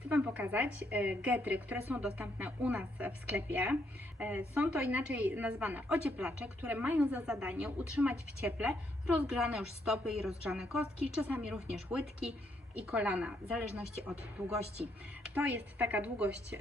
Chcę Wam pokazać e, getry, które są dostępne u nas w sklepie. E, Są to inaczej nazwane ocieplacze, które mają za zadanie utrzymać w cieple rozgrzane już stopy i rozgrzane kostki, czasami również łydki i kolana, w zależności od długości. To jest taka długość e,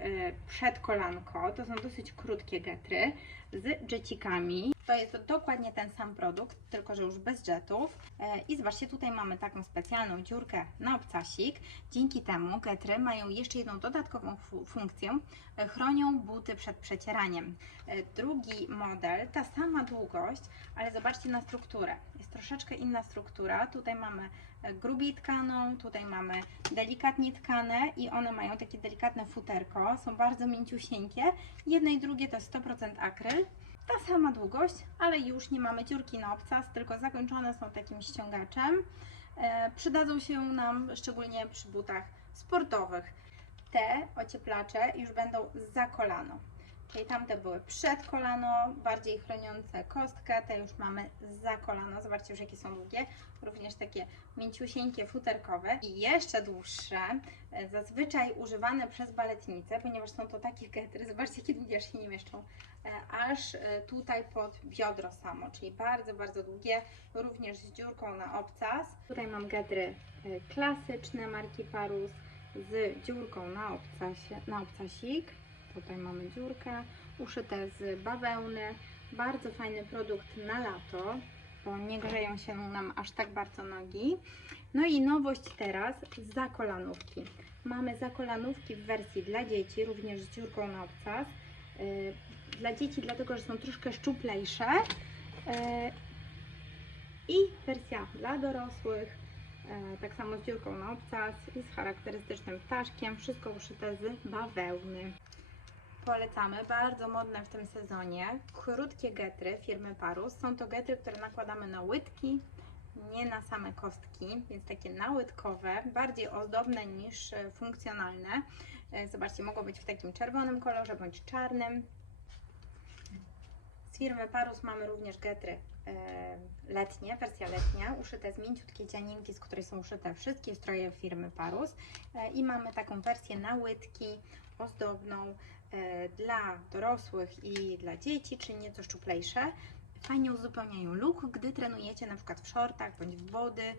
przed kolanko, to są dosyć krótkie getry z jetcikami. To jest dokładnie ten sam produkt, tylko że już bez jetów. E, I zobaczcie, tutaj mamy taką specjalną dziurkę na obcasik. Dzięki temu getry mają jeszcze jedną dodatkową fu- funkcję. E, Chronią buty przed przecieraniem. E, Drugi model, ta sama długość, ale zobaczcie na strukturę. Jest troszeczkę inna struktura. Tutaj mamy grubiej tkaną, tutaj mamy delikatnie tkane i one mają takie delikatne futerko. Są bardzo mięciusieńkie. Jedne i drugie to jest 100% akryl. Ta sama długość, ale już nie mamy dziurki na obcas, tylko zakończone są takim ściągaczem. E, przydadzą się nam szczególnie przy butach sportowych. Te ocieplacze już będą za kolano. Czyli tamte były przed kolano, bardziej chroniące kostkę, te już mamy za kolano. Zobaczcie już jakie są długie, również takie mięciusieńkie, futerkowe i jeszcze dłuższe, e, zazwyczaj używane przez baletnice, ponieważ są to takie getry, zobaczcie jakie długie aż się nie mieszczą, e, aż e, tutaj pod biodro samo, czyli bardzo, bardzo długie, również z dziurką na obcas. Tutaj mam getry klasyczne marki Parus z dziurką na, obcasie, na obcasik. Tutaj mamy dziurkę, uszyte z bawełny. Bardzo fajny produkt na lato, bo nie grzeją się nam aż tak bardzo nogi. No i nowość teraz, zakolanówki. Mamy zakolanówki w wersji dla dzieci, również z dziurką na obcas. Yy, Dla dzieci dlatego, że są troszkę szczuplejsze. Yy, I wersja dla dorosłych, e, tak samo z dziurką na obcas i z charakterystycznym ptaszkiem, wszystko uszyte z bawełny. Polecamy, bardzo modne w tym sezonie, krótkie getry firmy Parus. Są to getry, które nakładamy na łydki, nie na same kostki, więc takie nałytkowe, bardziej ozdobne niż e, funkcjonalne. E, Zobaczcie, mogą być w takim czerwonym kolorze bądź czarnym. Z firmy Parus mamy również getry e, letnie, wersja letnia, uszyte z mięciutkiej cianinki, z której są uszyte wszystkie stroje firmy Parus. I mamy taką wersję na łydki, ozdobną dla dorosłych i dla dzieci, czy nieco szczuplejsze. Fajnie uzupełniają look, gdy trenujecie na przykład w shortach bądź w body.